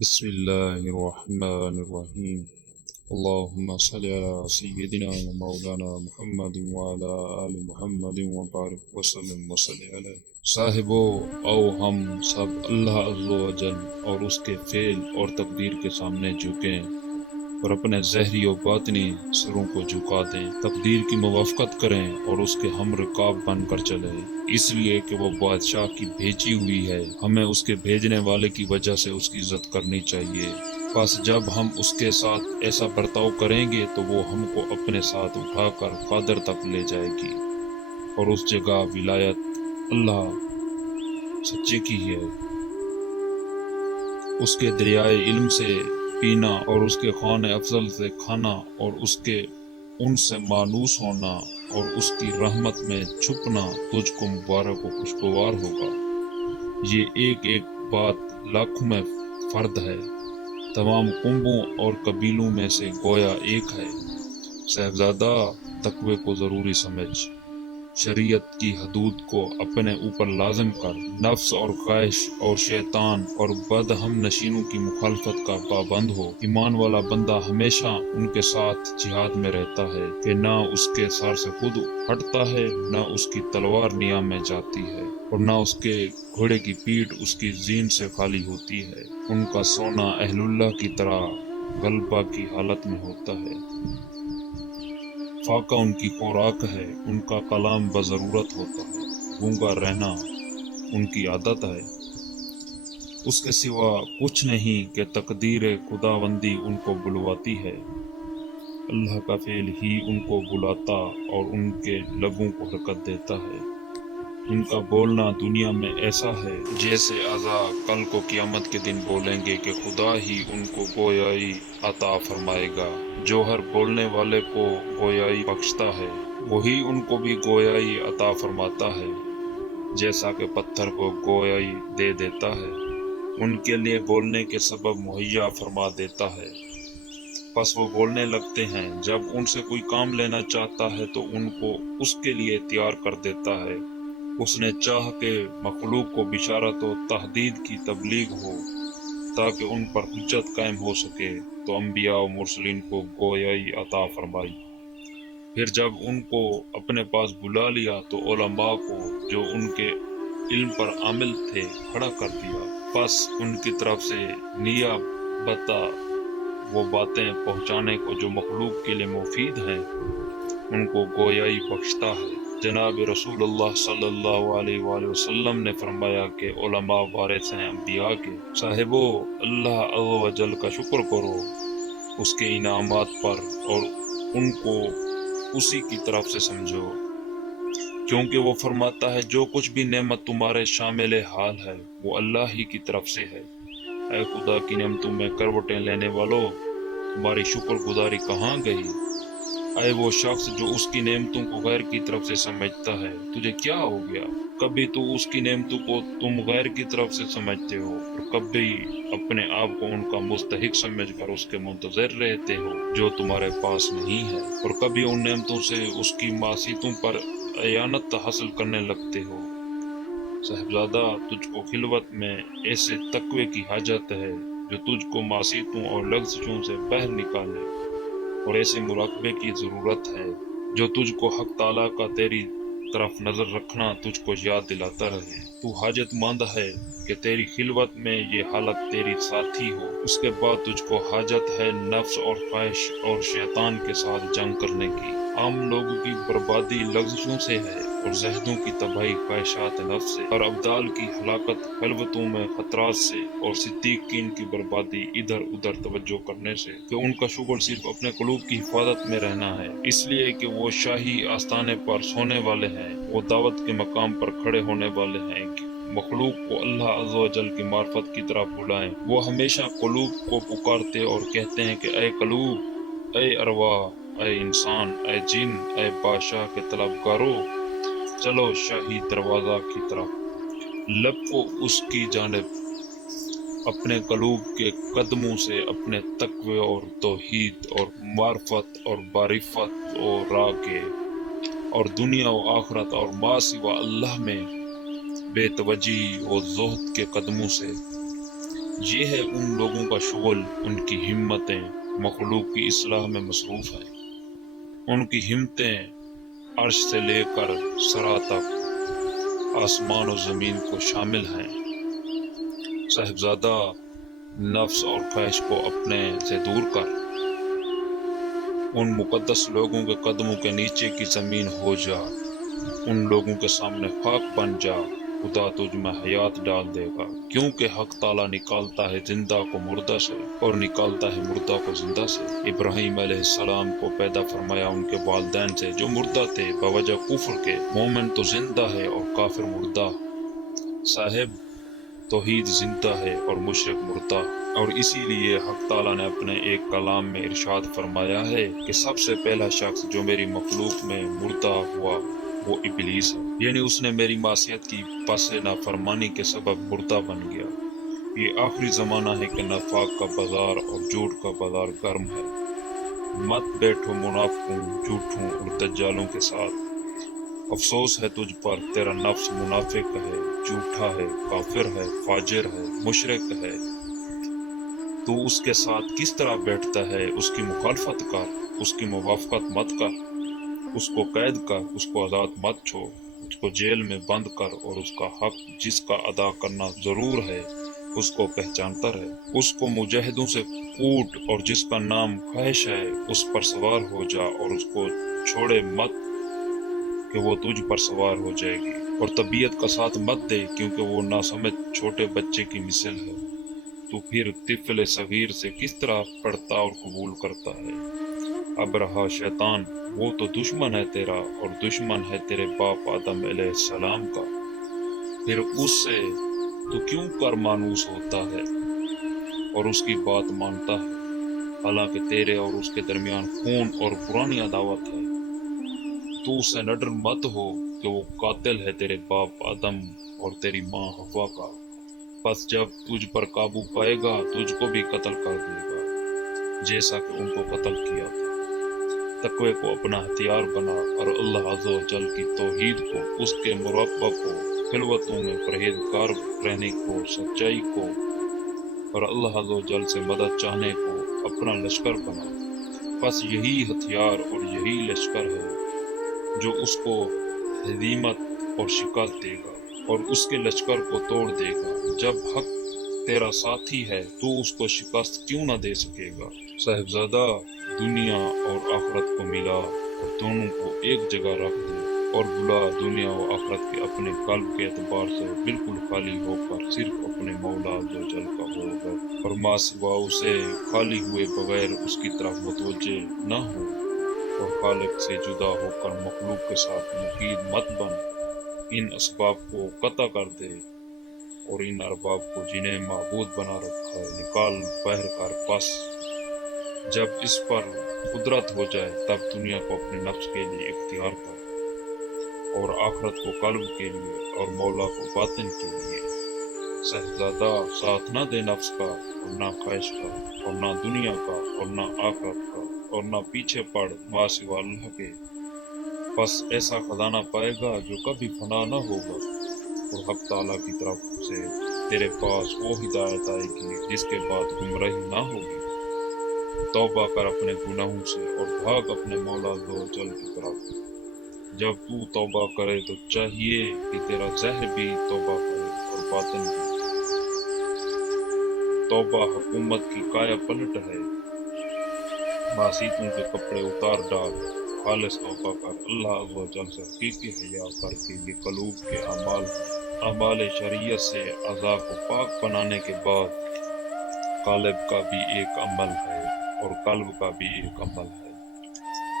بسم الله الرحمن الرحيم. اللهم صل على سيدنا ومولانا محمد وعلى آل محمد وبارك وسلم عليه. صاحبو او ہم سب اللہ عز و جل اور اس کے فعل اور تقدیر کے سامنے جھکیں اور اپنے ظاہری و باطنی سروں کو جھکا دیں، تقدیر کی موافقت کریں اور اس کے ہم رکاب بن کر چلیں، اس لیے کہ وہ بادشاہ کی بھیجی ہوئی ہے، ہمیں اس کے بھیجنے والے کی وجہ سے اس کی عزت کرنی چاہیے۔ بس جب ہم اس کے ساتھ ایسا برتاؤ کریں گے تو وہ ہم کو اپنے ساتھ اٹھا کر قادر تک لے جائے گی، اور اس جگہ ولایت اللہ سچے کی ہے۔ اس کے دریائے علم سے پینا اور اس کے خوان افضل سے کھانا اور اس کے ان سے مانوس ہونا اور اس کی رحمت میں چھپنا تجھ کو مبارک و خوشگوار ہوگا۔ یہ ایک ایک بات لاکھوں میں فرد ہے، تمام کنبوں اور قبیلوں میں سے گویا ایک ہے۔ صاحبزادہ، تقوی کو ضروری سمجھ، شریعت کی حدود کو اپنے اوپر لازم کر، نفس اور خواہش اور شیطان اور بد ہم نشینوں کی مخالفت کا پابند ہو۔ ایمان والا بندہ ہمیشہ ان کے ساتھ جہاد میں رہتا ہے کہ نہ اس کے سر سے خود ہٹتا ہے، نہ اس کی تلوار نیام میں جاتی ہے، اور نہ اس کے گھوڑے کی پیٹھ اس کی زین سے خالی ہوتی ہے۔ ان کا سونا اہل اللہ کی طرح غلبہ کی حالت میں ہوتا ہے، فاقہ ان کی خوراک ہے، ان کا کلام بضرورت ہوتا ہے، گونگا رہنا ان کی عادت ہے، اس کے سوا کچھ نہیں کہ تقدیر خداوندی ان کو بلواتی ہے۔ اللہ کا فعل ہی ان کو بلاتا اور ان کے لبوں کو حرکت دیتا ہے۔ ان کا بولنا دنیا میں ایسا ہے جیسے اعضا کل کو قیامت کے دن بولیں گے کہ خدا ہی ان کو گویائی عطا فرمائے گا۔ جو ہر بولنے والے کو گویائی بخشتا ہے، وہی ان کو بھی گویائی عطا فرماتا ہے، جیسا کہ پتھر کو گویائی دے دیتا ہے، ان کے لیے بولنے کے سبب مہیا فرما دیتا ہے۔ پس وہ بولنے لگتے ہیں، جب ان سے کوئی کام لینا چاہتا ہے تو ان کو اس کے لیے تیار کر دیتا ہے۔ اس نے چاہ کہ مخلوق کو بشارت و تحدید کی تبلیغ ہو تاکہ ان پر حجت قائم ہو سکے، تو انبیاء و مرسلین کو گویائی عطا فرمائی۔ پھر جب ان کو اپنے پاس بلا لیا تو علماء کو جو ان کے علم پر عامل تھے کھڑا کر دیا، پس ان کی طرف سے نیا بتا وہ باتیں پہنچانے کو جو مخلوق کے لیے مفید ہیں، ان کو گویائی بخشتا ہے۔ جناب رسول اللہ صلی اللہ علیہ وآلہ وسلم نے فرمایا کہ علماء وارث ہیں انبیاء کے۔ صاحبو، اللہ عز و جل کا شکر کرو اس کے انعامات پر اور ان کو اسی کی طرف سے سمجھو، کیونکہ وہ فرماتا ہے جو کچھ بھی نعمت تمہارے شامل حال ہے وہ اللہ ہی کی طرف سے ہے۔ اے خدا کی نعمتوں میں کروٹیں لینے والو، تمہاری شکر گزاری کہاں گئی؟ اے وہ شخص جو اس کی نعمتوں کو غیر کی طرف سے سمجھتا ہے، تجھے کیا ہو گیا؟ کبھی تو اس کی نعمتوں کو تم غیر کی طرف سے سمجھتے ہو اور کبھی اپنے آپ کو ان کا مستحق سمجھ کر اس کے منتظر رہتے ہو جو تمہارے پاس نہیں ہے، اور کبھی ان نعمتوں سے اس کی معصیتوں پر اعانت حاصل کرنے لگتے ہو۔ صاحبزادہ، تجھ کو خلوت میں ایسے تقوی کی حاجت ہے جو تجھ کو معصیتوں اور لغزشوں سے باہر نکالے، اور ایسے مراقبے کی ضرورت ہے جو تجھ کو حق تعالیٰ کا تیری طرف نظر رکھنا تجھ کو یاد دلاتا رہے۔ تو حاجت مند ہے کہ تیری خلوت میں یہ حالت تیری ساتھی ہو، اس کے بعد تجھ کو حاجت ہے نفس اور خواہش اور شیطان کے ساتھ جنگ کرنے کی۔ عام لوگوں کی بربادی لغزشوں سے ہے، اور زہدوں کی تباہی خواہشات نفس سے، اور ابدال کی ہلاکت خلوتوں میں خطرات سے، اور صدیقین کی بربادی ادھر ادھر توجہ کرنے سے کہ ان کا شغل صرف اپنے قلوب کی حفاظت میں رہنا ہے، اس لیے کہ وہ شاہی آستانے پر سونے والے ہیں، وہ دعوت کے مقام پر کھڑے ہونے والے ہیں کہ مخلوق کو اللہ عز و جل کی معرفت کی طرف بلائیں۔ وہ ہمیشہ قلوب کو پکارتے اور کہتے ہیں کہ اے قلوب، اے ارواح، اے انسان، اے جن، اے بادشاہ کے طلبگارو، چلو شاہی دروازہ کی طرف۔ لب کو اس کی جانب اپنے قلوب کے قدموں سے اپنے تقوی اور توحید اور معرفت اور معرفت اور راہ کے اور دنیا و آخرت اور ما سوا اللہ میں بے توجہی و زہد کے قدموں سے یہ ہے ان لوگوں کا شغل، ان کی ہمتیں مخلوق کی اصلاح میں مصروف ہیں، ان کی ہمتیں عرش سے لے کر ثری تک آسمان و زمین کو شامل ہیں۔ صاحبزادہ نفس اور خواہش کو اپنے سے دور کر، ان مقدس لوگوں کے قدموں کے نیچے کی زمین ہو جا، ان لوگوں کے سامنے خاک بن جا، خدا تجھ میں حیات ڈال دے گا، کیونکہ حق تعالیٰ نکالتا ہے زندہ کو مردہ سے اور نکالتا ہے مردہ کو زندہ سے۔ ابراہیم علیہ السلام کو پیدا فرمایا ان کے والدین سے جو مردہ تھے بوجہ کفر کے۔ مومن تو زندہ ہے اور کافر مردہ۔ صاحب توحید زندہ ہے اور مشرک مردہ، اور اسی لیے حق تعالیٰ نے اپنے ایک کلام میں ارشاد فرمایا ہے کہ سب سے پہلا شخص جو میری مخلوق میں مردہ ہوا وہ ابلیس ہے، یعنی اس نے میری معصیت کی پس نافرمانی کے سبب مردہ بن گیا۔ یہ آخری زمانہ ہے کہ نفاق کا بازار اور جھوٹ کا بازار گرم ہے۔ مت بیٹھو منافقوں، جھوٹوں اور دجالوں کے ساتھ۔ افسوس ہے تجھ پر، تیرا نفس منافق ہے، جھوٹا ہے، کافر ہے، فاجر ہے، مشرک ہے۔ تو اس کے ساتھ کس طرح بیٹھتا ہے؟ اس کی مخالفت کر، اس کی موافقت مت کر، اس کو قید کر، اس کو آزاد مت چھوڑ، اس کو جیل میں بند کر، اور اس کا حق جس کا ادا کرنا ضرور ہے اس کو پہچانتا رہے۔ اس کو مجاہدوں سے کوٹ، اور جس کا نام خواہش ہے اس پر سوار ہو جا، اور اس کو چھوڑے مت کہ وہ تجھ پر سوار ہو جائے گی، اور طبیعت کا ساتھ مت دے کیونکہ وہ ناسمجھ چھوٹے بچے کی مثل ہے۔ تو پھر طفل صغیر سے کس طرح پڑھتا اور قبول کرتا ہے؟ اب رہا شیطان، وہ تو دشمن ہے تیرا، اور دشمن ہے تیرے باپ آدم علیہ السلام کا، پھر اس سے تو کیوں کر مانوس ہوتا ہے اور اس کی بات مانتا ہے، حالانکہ تیرے اور اس کے درمیان خون اور پرانی عداوت ہے۔ تو اس سے نڈر مت ہو کہ وہ قاتل ہے تیرے باپ آدم اور تیری ماں حوا کا، پس جب تجھ پر قابو پائے گا تجھ کو بھی قتل کر دے گا جیسا کہ ان کو قتل کیا تھا۔ تقوی کو اپنا ہتھیار بنا، اور اللہ عز و جل کی توحید کو، اس کے مربع کو، خلوتوں میں پرہیزگار رہنے کو، سچائی کو، اور اللہ عز و جل سے مدد چاہنے کو اپنا لشکر بنا۔ بس یہی ہتھیار اور یہی لشکر ہے جو اس کو ہزیمت اور شکست دے گا اور اس کے لشکر کو توڑ دے گا۔ جب حق تیرا ساتھی ہے تو اس کو شکست کیوں نہ دے سکے گا؟ صاحبزادہ دنیا اور آخرت کو ملا اور دونوں کو ایک جگہ رکھ دے، اور بلا دنیا و آخرت کے اپنے قلب کے اعتبار سے بالکل خالی ہو کر صرف اپنے مولا عز و جل کا ہوگا، اور ما سوا اسے خالی ہوئے بغیر اس کی طرف متوجہ نہ ہو، اور خالق سے جدا ہو کر مخلوق کے ساتھ مقید مت بن۔ ان اسباب کو قطع کر دے، اور ان ارباب کو جنہیں معبود بنا رکھا ہے نکال بہر کر، پس جب اس پر قدرت ہو جائے تب دنیا کو اپنے نفس کے لیے اختیار کر، اور آخرت کو قلب کے لیے، اور مولا کو باطن کے لیے۔ صاحبزادہ ساتھ نہ دے نفس کا، اور نہ خواہش کا، اور نہ دنیا کا، اور نہ آخرت کا، اور نہ پیچھے پڑ ما سوا اللہ کے، پس ایسا خزانہ پائے گا جو کبھی فنا نہ ہوگا، اور حق تعالیٰ کی طرف سے تیرے پاس وہ ہدایت آئے گی جس کے بعد گمراہی نہ ہوگی۔ توبہ کر اپنے گناہوں سے اور بھاگ اپنے مولا عز و جل کی طرف۔ جب تو توبہ کرے تو چاہیے کہ تیرا ظاہر بھی توبہ کرے اور باطن بھی۔ توبہ حکومت کی کایا پلٹ ہے، معصیتوں کے کپڑے اتار ڈال، خالص توبہ کر، اللہ عز و جل سے حقیقی حیا کر کے۔ یہ قلوب کے اعمال ہیں۔ اعمال شریعت سے اعضاء کو پاک بنانے کے بعد قالب کا بھی ایک عمل ہے اور قلب کا بھی ایک عمل ہے۔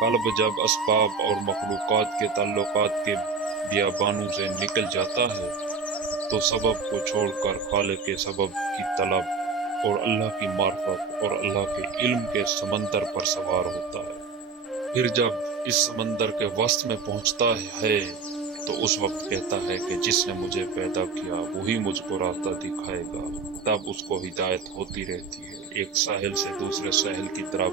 قلب جب اسباب اور مخلوقات کے تعلقات کے بیابانوں سے نکل جاتا ہے تو سبب کو چھوڑ کر خالق کے سبب کی طلب اور اللہ کی معرفت اور اللہ کے علم کے سمندر پر سوار ہوتا ہے۔ پھر جب اس سمندر کے وسط میں پہنچتا ہے تو اس وقت کہتا ہے کہ جس نے مجھے پیدا کیا وہی مجھ کو راستہ دکھائے گا۔ تب اس کو ہدایت ہوتی رہتی ہے ایک ساحل سے دوسرے ساحل کی طرف،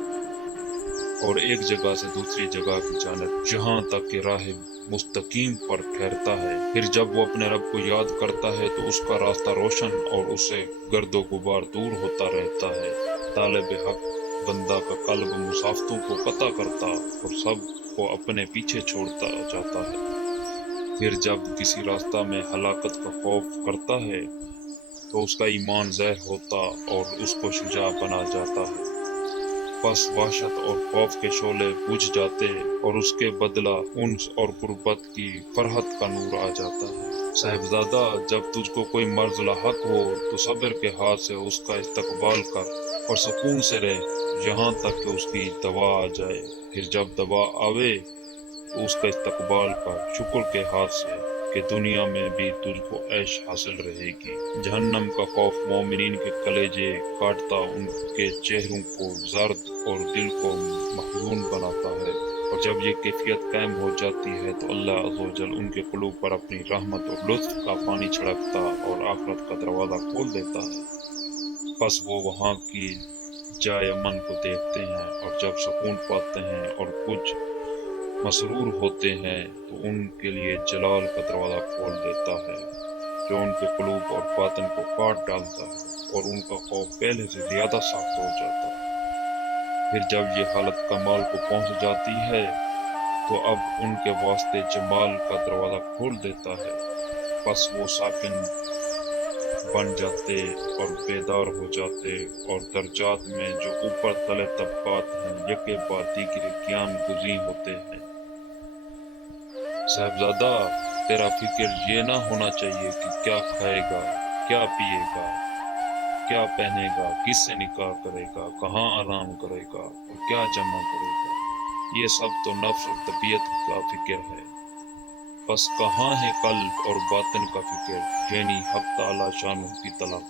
اور ایک جگہ سے دوسری جگہ کی جانب جہاں تک کہ راہ مستقیم پر ٹھہرتا ہے۔ پھر جب وہ اپنے رب کو یاد کرتا ہے تو اس کا راستہ روشن اور اسے گرد و غبار دور ہوتا رہتا ہے۔ طالب حق بندہ کا قلب مسافتوں کو قطع کرتا اور سب کو اپنے پیچھے چھوڑتا جاتا ہے۔ پھر جب کسی راستہ میں ہلاکت کا خوف کرتا ہے تو اس کا ایمان زہر ہوتا اور اس کو شجاع بنا جاتا ہے۔ پس وحشت اور خوف کے شعلے بجھ جاتے اور اس کے بدلہ انس اور قربت کی فرحت کا نور آ جاتا ہے۔ صاحبزادہ، جب تجھ کو کوئی مرض لاحق ہو تو صبر کے ہاتھ سے اس کا استقبال کر اور سکون سے رہ یہاں تک کہ اس کی دوا آ جائے۔ پھر جب دوا آوے تو اس کا استقبال کر شکر کے ہاتھ سے کہ دنیا میں بھی تجھ کو عیش حاصل رہے گی۔ جہنم کا خوف مومنین کے کلیجے کاٹتا، ان کے چہروں کو زرد اور دل کو محزون بناتا ہے، اور جب یہ کیفیت قائم ہو جاتی ہے تو اللہ عز و جل ان کے قلوب پر اپنی رحمت اور لطف کا پانی چھڑکتا اور آخرت کا دروازہ کھول دیتا ہے۔ پس وہ وہاں کی جائے امن کو دیکھتے ہیں، اور جب سکون پاتے ہیں اور کچھ مسرور ہوتے ہیں تو ان کے لیے جلال کا دروازہ کھول دیتا ہے، جو ان کے قلوب اور باطن کو کاٹ ڈالتا ہے اور ان کا خوف پہلے سے زیادہ سخت ہو جاتا ہے۔ پھر جب یہ حالت کمال کو پہنچ جاتی ہے تو اب ان کے واسطے جمال کا دروازہ کھول دیتا ہے، پس وہ ساکن بن جاتے اور بیدار ہو جاتے، اور درجات میں جو اوپر تلے طبقات ہیں یکے بعد دیگرے قیام گزین ہوتے ہیں۔ صاحبزادہ، تیرا فکر یہ نہ ہونا چاہیے کہ کیا کھائے گا، کیا پیے گا، کیا پہنے گا، کس سے نکاح کرے گا، کہاں آرام کرے گا اور کیا جمع کرے گا۔ یہ سب تو نفس اور طبیعت کا فکر ہے۔ پس کہاں ہے قلب اور باطن کا فکر، یعنی حق تعالی شانہ کی طلب۔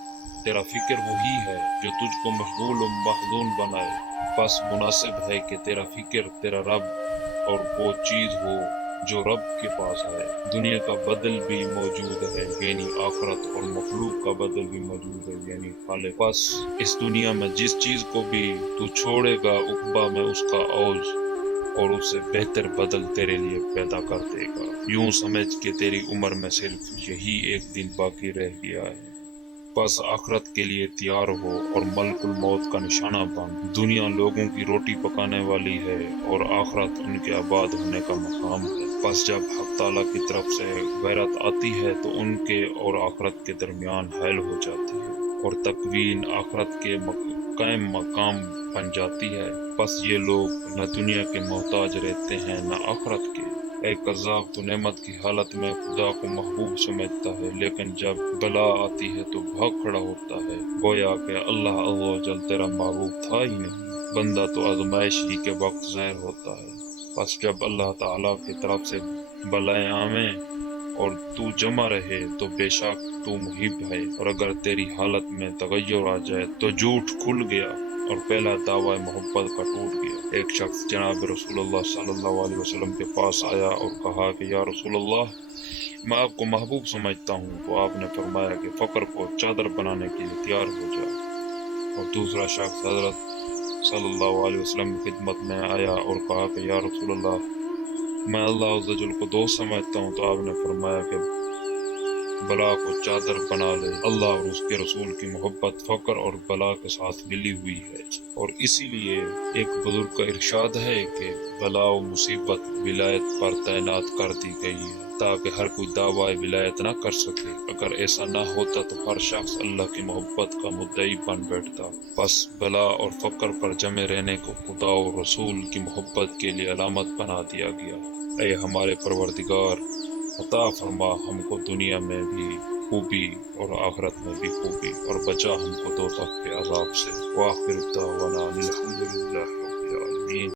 تیرا فکر وہی ہے جو تجھ کو مشغول و محزون بنائے۔ پس مناسب ہے کہ تیرا فکر تیرا رب اور وہ چیز ہو جو رب کے پاس ہے۔ دنیا کا بدل بھی موجود ہے، یعنی آخرت، اور مخلوق کا بدل بھی موجود ہے، یعنی خالق۔ پس اس دنیا میں جس چیز کو بھی تو چھوڑے گا، عقبہ میں اس کا عوض اور اس سے بہتر بدل تیرے لیے پیدا کر دے گا۔ یوں سمجھ کہ تیری عمر میں صرف یہی ایک دن باقی رہ گیا ہے، پس آخرت کے لیے تیار ہو اور ملک الموت کا نشانہ بن۔ دنیا لوگوں کی روٹی پکانے والی ہے اور آخرت ان کے آباد ہونے کا مقام ہے۔ پس جب حق تعالیٰ کی طرف سے غیرت آتی ہے تو ان کے اور آخرت کے درمیان حائل ہو جاتی ہے، اور تکوین آخرت کے قائم مقام بن جاتی ہے۔ پس یہ لوگ نہ دنیا کے محتاج رہتے ہیں نہ آخرت کے۔ اے قذاب، تو نعمت کی حالت میں خدا کو محبوب سمجھتا ہے، لیکن جب بلا آتی ہے تو بھاگ کھڑا ہوتا ہے، گویا کہ اللہ عز و جل تیرا محبوب تھا ہی نہیں۔ بندہ تو آزمائش ہی کے وقت ظاہر ہوتا ہے۔ پس جب اللہ تعالیٰ کی طرف سے بلائیں آویں اور تو جمع رہے تو بے شک تو محب ہے، اور اگر تیری حالت میں تغیر آ جائے تو جھوٹ کھل گیا اور پہلا دعوی محبت کا ٹوٹ گیا۔ ایک شخص جناب رسول اللہ صلی اللہ علیہ وسلم کے پاس آیا اور کہا کہ یا رسول اللہ، میں آپ کو محبوب سمجھتا ہوں۔ تو آپ نے فرمایا کہ فقر کو چادر بنانے کے لیے تیار ہو جائے۔ اور دوسرا شخص حضرت صلی اللہ علیہ وسلم کی خدمت میں آیا اور کہا کہ یا رسول اللہ، میں اللہ عز و جل کو دوست سمجھتا ہوں۔ تو آپ نے فرمایا کہ بلا کو چادر بنا لے۔ اللہ اور اس کے رسول کی محبت فقر اور بلا کے ساتھ ملی ہوئی ہے، اور اسی لیے ایک بزرگ کا ارشاد ہے کہ بلا و مصیبت ولایت پر تعینات کر دی گئی ہے تاکہ ہر کوئی دعوی ولایت نہ کر سکے۔ اگر ایسا نہ ہوتا تو ہر شخص اللہ کی محبت کا مدعی بن بیٹھتا۔ پس بلا اور فقر پر جمع رہنے کو خدا اور رسول کی محبت کے لیے علامت بنا دیا گیا۔ اے ہمارے پروردگار، عطا فرما ہم کو دنیا میں بھی خوبی اور آخرت میں بھی خوبی، اور بچا ہم کو دوزخ کے عذاب سے۔ وآخر دعوانا الحمدللہ رب العالمین۔